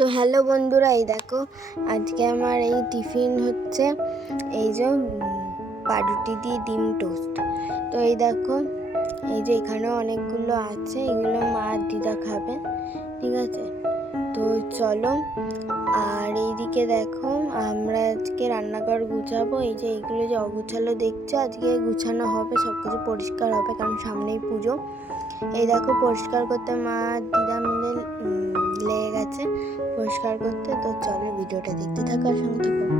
তো হ্যালো বন্ধুরা, এই দেখো, আজকে আমার এই টিফিন হচ্ছে এই যে পাউরুটি দিয়ে ডিম টোস্ট। তো এই দেখো, এই যে এখানেও অনেকগুলো আছে, এগুলো মা দিদা খাবে, ঠিক আছে? তো চলো, আর এইদিকে দেখো, আমরা আজকে রান্নাঘর গুছাবো। এই যে এইগুলো যে অগুছালো দেখছ, আজকে গুছানো হবে সব কিছু পরিষ্কার হবে, কারণ সামনেই পুজো। এই দেখো, পরিষ্কার করতে মা দিদা মিলে লেগে গেছে। পরিষ্কার করতে তো চলো ভিডিওটা দেখতে থাকো আর সঙ্গে থাকো।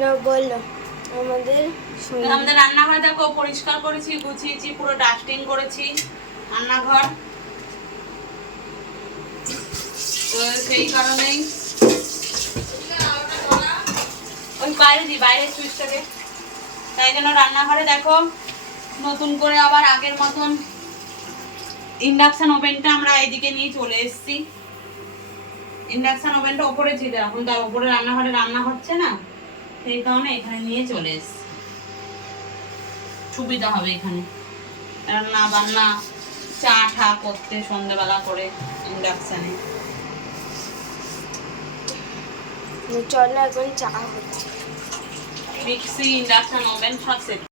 না, বলো। আমাদের আমাদের রান্নাঘর দেখো পরিষ্কার করেছি, গুছিয়েছি, পুরো ডাস্টিং করেছি, রান্নাঘর। তো সেই কারণেই ওই বাইরে বাইরে সুইচটাকে। তাই জন্য রান্নাঘরে দেখো, নতুন করে আবার আগের মতন ইন্ডাকশন ওভেনটা আমরা এদিকে নিয়ে চলে এসেছি। ইন্ডাকশন ওভেনটা ওপরে ছিল, এখন তার ওপরে রান্নাঘরে রান্না হচ্ছে না। সেই কারণে এখানে নিয়ে চলে এসেছি। সুবিধা হবে এখানে। রান্না বান্না চা ঠা করতে সন্ধ্যেবেলা করে ইন্ডাকশানে চলো এখন চা হচ্ছে মিক্সি ইন্ডাকশন ওভেন সব সেট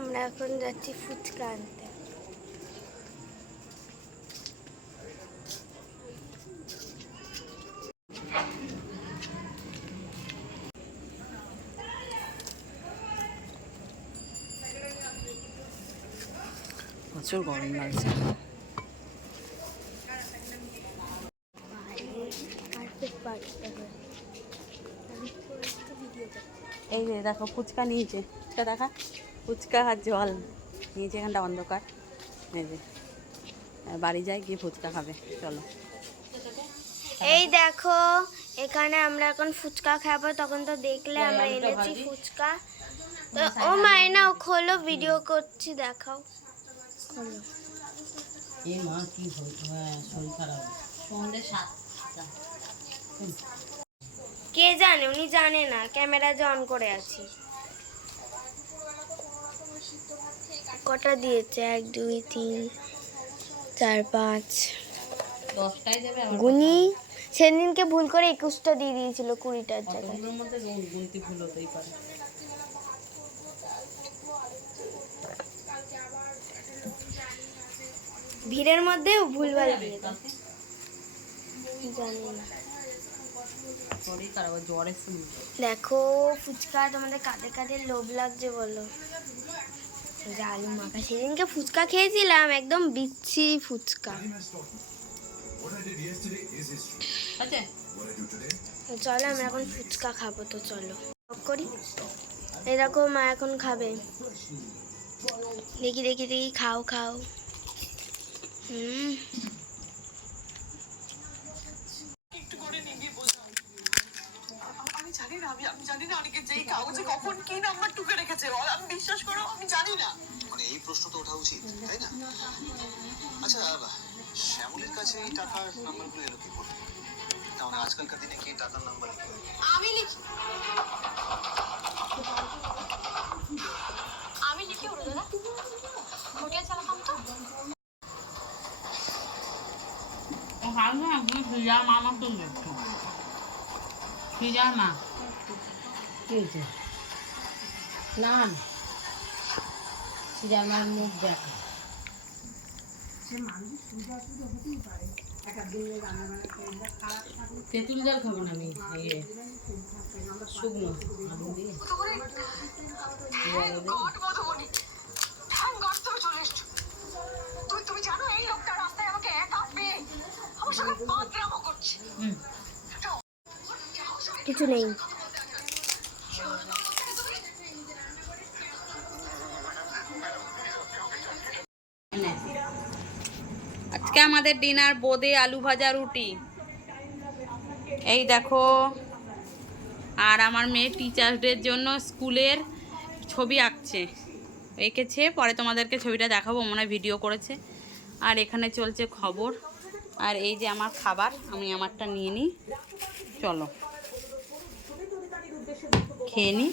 আমরা এখন যাচ্ছি ফুচকা আনতে। প্রচুর গরম লাগছে। এই যে দেখো, ফুচকা নিয়েছে। ফুচকা দেখা? ফুচকা আর জল। নিয়েছে এখানটা অন্ধকার। এই যে আর বাড়ি যাই গিয়ে ফুচকা খাবে। চলো। এই দেখো এখানে আমরা এখন ফুচকা খাব তখন তো দেখলে আমরা আলুটা এনেছি। ফুচকা। তো ও মায়না খোলো ভিডিও করছি দেখাও। এ মা কি হল হ্যাঁ শরীর খারাপ সন্ধ্যে সাতটা। কে জানে উনি জানে না ক্যামেরা যে অন করে আছি। কটা দিয়েছে? এক দুই তিন চার পাঁচ। গুনি সেদিনকে ভুল করে একুশটা দিয়ে দিয়েছিল কুড়িটার জায়গায়। কতগুলোর মধ্যে ভুল হতেই পারে। ভিড়ের মধ্যে ভুলভাল দিয়ে জানি না। দেখো ফুচকা তোমাদের কাঁধে কাঁধে লোভ লাগছে বলো? যে আলু মাখা। সেদিনকে ফুচকা খেয়েছিলাম একদম বিচ্ছি ফুচকা। চলো আমরা এখন ফুচকা খাব তো চলো। করি? এরকম মা এখন খাবে। দেখি দেখি দেখি খাও খাও। হুম আমি জানি না আমি আমি জানি না অনেকে যেই কাগজে কখন কি নাম্বার টুকে রেখেছে বল, আমি বিশ্বাস করো আমি জানি না তো ওঠা উচিত তাই না? আচ্ছা শ্যামলের কাছে এই টাকার নাম্বারগুলো এলো কি করে তাহলে আজকালকার দিনে কে টাকার নাম্বার আমি লিখি। আমি লিখি ওরে দাদা। হোটেল চালাতাম তো। ও ভালো একদম ফিজার মা মতো দেখছ ফিজার মা। কি নাম। ফিজার মার মুখ দেখ। তেঁতুল জল খাব না আমি ইয়ে। শুকনো আলু দিয়ে। তুমি জানো এই লোকটা রাস্তায় আমাকে একা পেয়ে আমার সঙ্গে বাদরামো করছে। হুম। কিছু নেই। আজকে আমাদের ডিনার বোদে আলু ভাজা রুটি। এই দেখো, আর আমার মেয়ে টিচার্স ডের জন্য স্কুলের ছবি আঁকছে। এঁকেছে, পরে তোমাদেরকে ছবিটা দেখাবো, মনে ভিডিও করেছে। আর এখানে চলছে খবর। আর এই যে আমার খাবার, আমি আমারটা নিয়ে নিই। চলো। খেয়ে নিই।